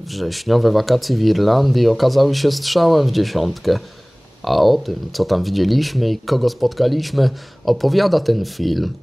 Wrześniowe wakacje w Irlandii okazały się strzałem w dziesiątkę. A o tym, co tam widzieliśmy i kogo spotkaliśmy, opowiada ten film.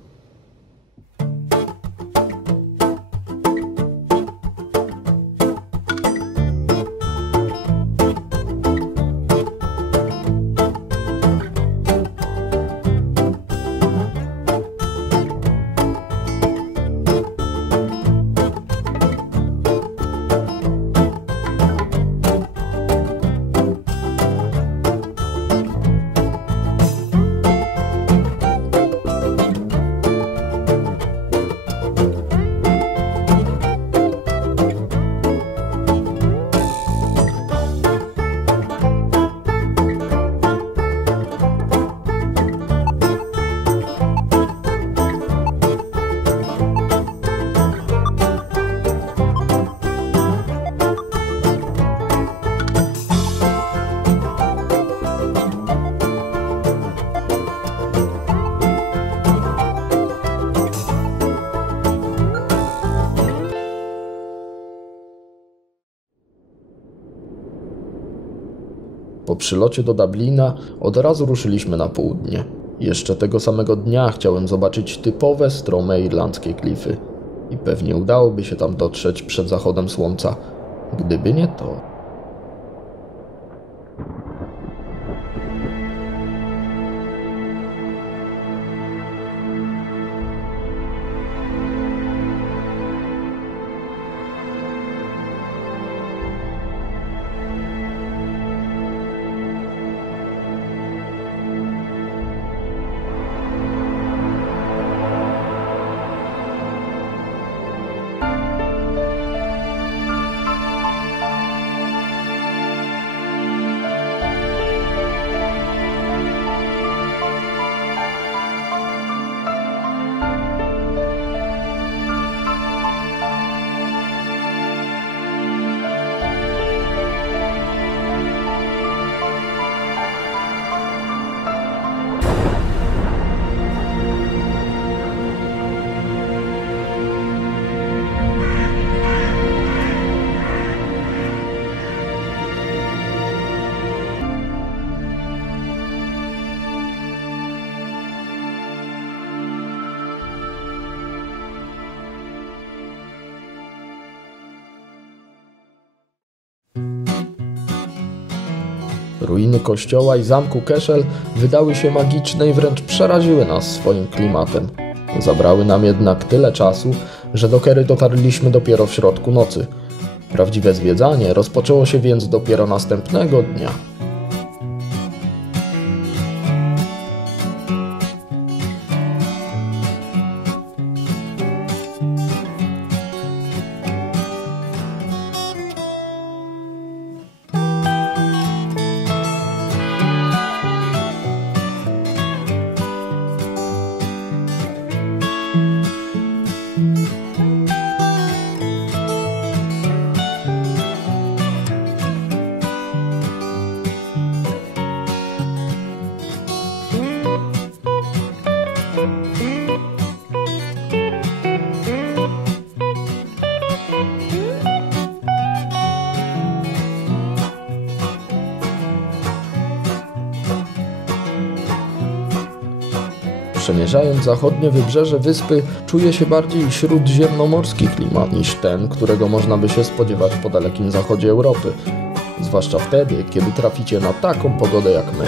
Przylocie do Dublina od razu ruszyliśmy na południe. Jeszcze tego samego dnia chciałem zobaczyć typowe, strome irlandzkie klify. I pewnie udałoby się tam dotrzeć przed zachodem słońca, gdyby nie to. Ruiny kościoła i zamku Keszel wydały się magiczne i wręcz przeraziły nas swoim klimatem. Zabrały nam jednak tyle czasu, że do Kery dotarliśmy dopiero w środku nocy. Prawdziwe zwiedzanie rozpoczęło się więc dopiero następnego dnia. Przemierzając zachodnie wybrzeże wyspy, czuje się bardziej śródziemnomorski klimat niż ten, którego można by się spodziewać po dalekim zachodzie Europy. Zwłaszcza wtedy, kiedy traficie na taką pogodę jak my.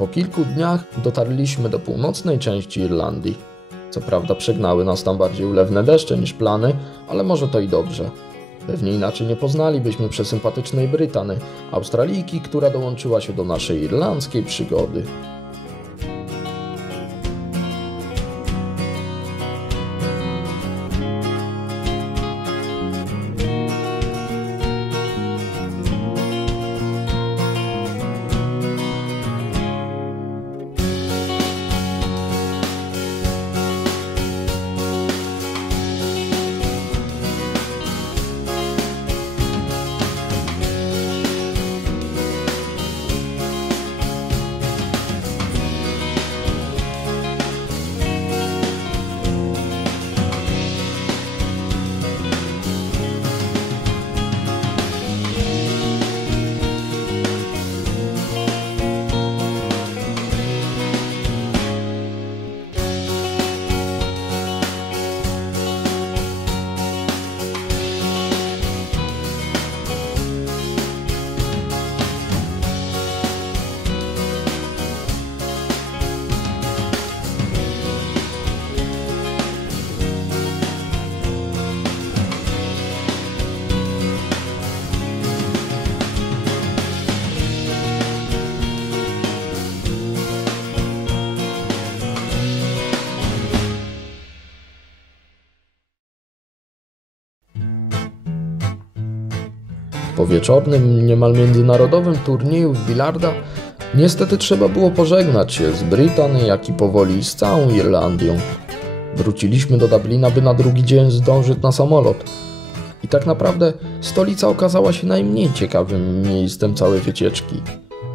Po kilku dniach dotarliśmy do północnej części Irlandii. Co prawda przegnały nas tam bardziej ulewne deszcze niż plany, ale może to i dobrze. Pewnie inaczej nie poznalibyśmy przesympatycznej Brytany, Australijki, która dołączyła się do naszej irlandzkiej przygody. Po wieczornym, niemal międzynarodowym turnieju w bilarda niestety trzeba było pożegnać się z Brytany, jak i powoli z całą Irlandią. Wróciliśmy do Dublina, by na drugi dzień zdążyć na samolot. I tak naprawdę stolica okazała się najmniej ciekawym miejscem całej wycieczki.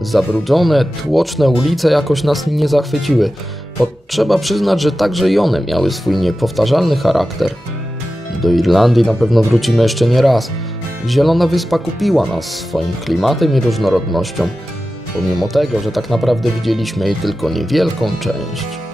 Zabrudzone, tłoczne ulice jakoś nas nie zachwyciły, bo trzeba przyznać, że także i one miały swój niepowtarzalny charakter. Do Irlandii na pewno wrócimy jeszcze nie raz. Zielona Wyspa kupiła nas swoim klimatem i różnorodnością, pomimo tego, że tak naprawdę widzieliśmy jej tylko niewielką część.